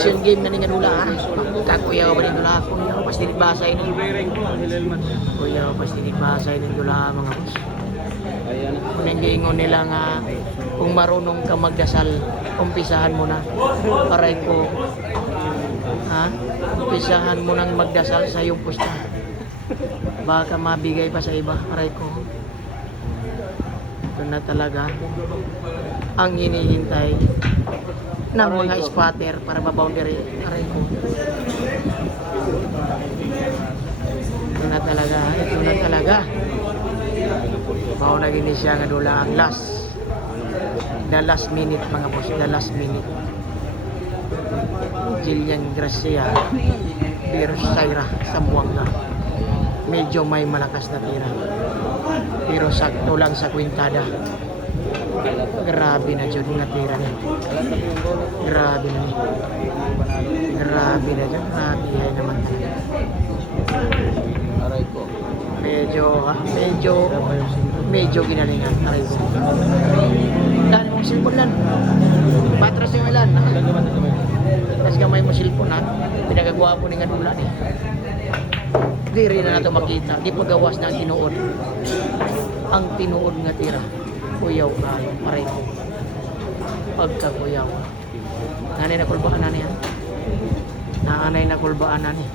Yung game na nga nula ha. Kakuyaw ba nito lahat? Kuyaw, pas dinibasay nito. Kuyaw, pas dinibasay nito lahat mga boss. Kung nanggingon nila nga, kung marunong ka magdasal, umpisahan mo na. Paray ko. Ha? Umpisahan mo nang magdasal sa iyong pusta. Baka mabigay pa sa iba. Paray ko. Ito na talaga ang hinihintay ng mga spotter para ma-boundary. Aray ko. Ito na talaga. Ito na talaga. Mao na gini siya nga dula ang last. The last minute mga boss. The last minute. Jillian Gracia versus Syra Zamboanga. Medyo may malakas na tira. Pero sakto lang sa kwintada. Grabe na dyan nga tira niya. Grabe na niya. Grabe na dyan. Grabe yan naman talaga. Aray ko. Medyo ginalingan. Aray ko. Dan mong silpon lang. Patras yung ilan. Tapos gamay mo silpon ha. Pinagagawa po ni nga dula niya. Di rin na nato makita. Di pagawas na ang tinuod. Ang tinuod nga tira. Kuyaw kayo, paray ko. Pagkakuyaw. Nanay na kulbaan na niya. Nanay na kulbaan na niya.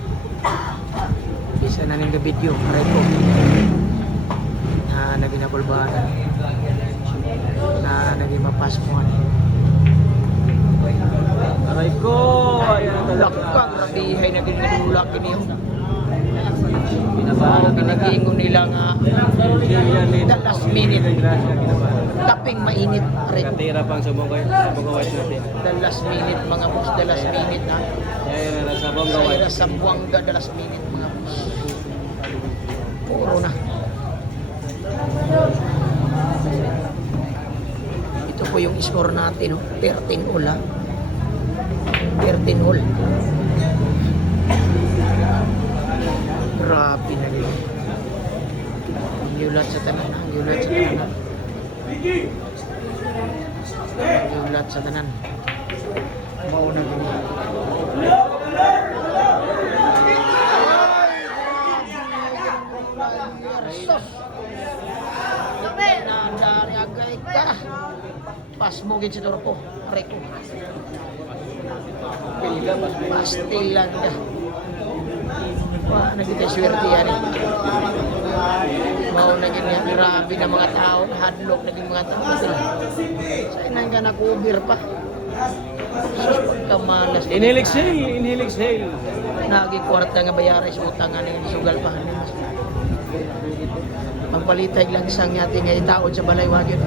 Isa na ning video, paray ko. Nanay na kulbaan na. Nanay mapasmuan. Aray ko. Ayan talaga. Lakang rabihay na ginulak ini yung. Pinagingon nila nga the last minute. Kaping mainit. Katira pang Zamboanga White natin. The last minute mga boss. The last minute ha. Ayan na Zamboanga White. Syra Zamboanga the last minute mga boss. Puro na. Ito po yung score natin. No? 13 all ha. 13 all. Grabe na rin. Ang yulat sa tanan. Ang yulat sa tanan. Ang yulat sa tanan. Mauna gini. Nandari agay ka. Pasmogin si Torpo. Reko. Pastil lang ka. Wah, nagkikaswerte yan eh. Mau naging grabe na mga tao, hadlock naging mga tao sila. Sa'yo nang ka nakubir pa. Sus, pagkamalas. Inhale exhale. Naging kwarta nga bayari sa utang nga nang sugal pa. Pagpalitay lang isang yati nga itaod sa balay wagin.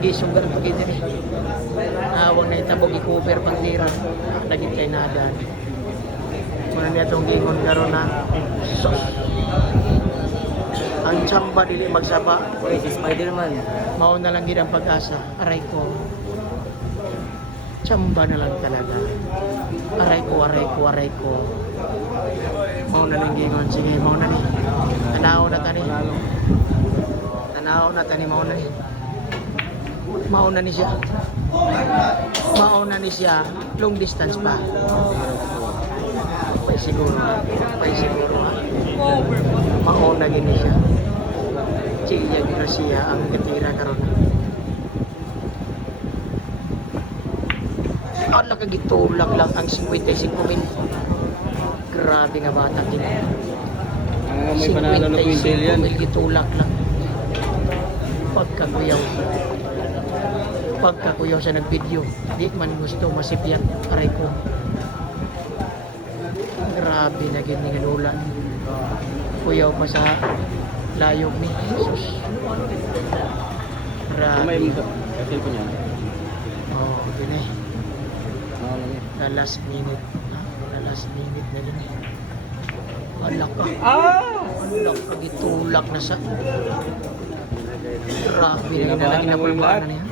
Isugar pa kita eh. Huwag na itabog ikuber pang tira. Naging kay nadaan. Muna niya itong gingon karon na sos. Ang tsamba dili magsaba. Oy, si Spider-Man. Mao na lang gid ang pag-asa. Aray ko. Tsamba na lang talaga. Aray ko. Mao na lang gingon. Sige, mao na ni. Tanaw na tani. Mao na ni. Mao na ni siya. Long distance pa. Pay siguro ha. Mauna gini siya. Jillian Gracia ang katira karon. Ala kagitulak lang ang 55 mil. Grabe nga bata kini. May panalo na kwintil yan. Gitulak lang. Pagkakuyaw sa nag-video, di man gusto masipyan. Aray ko. Grabe na gini nga kuyaw pa sa layog ni Jesus. Grabe. May kasi po niya. Oh, gini. The last minute. The last minute na gini. Alak ka. Alak ka. Gitulak na sa. Grabe na ginapulbaan na niya.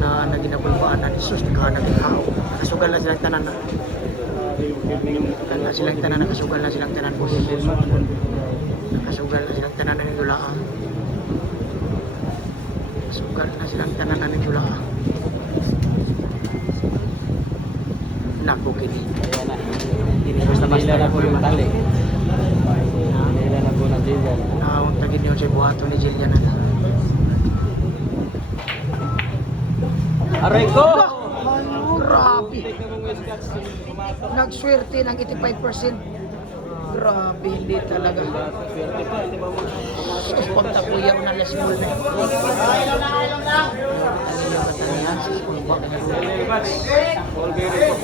Na ginapulbaan na ni Jesus. Nagkahanap ng tao. Nakasugal na silang tanan na. Nakasugal na silang tanan boss. Nakasugal na silang tanan ng dulaan. Nakasugal na silang tanan ng dulaan. Nako kini. Kaya na. Kini basta-basta Nila na po yung tali. Nila na po na Jillian. Naawang tagin yun sa buhato ni Jillian na. Aray ko! Grabe. Take na mong Westcats. Nagswerte ng 85%. Grabe, hindi talaga. Swerte pa, hindi ba mo? Sus, pagtapuyaw na lasmol na. All very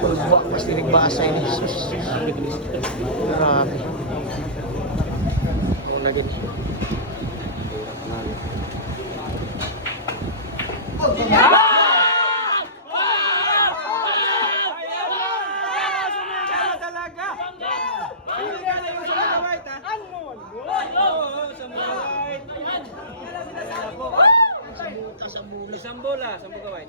Pagbuwak, mas tinigbasa yun. Sus, grabe. Kung na gini. Isang bola, 10 kaway.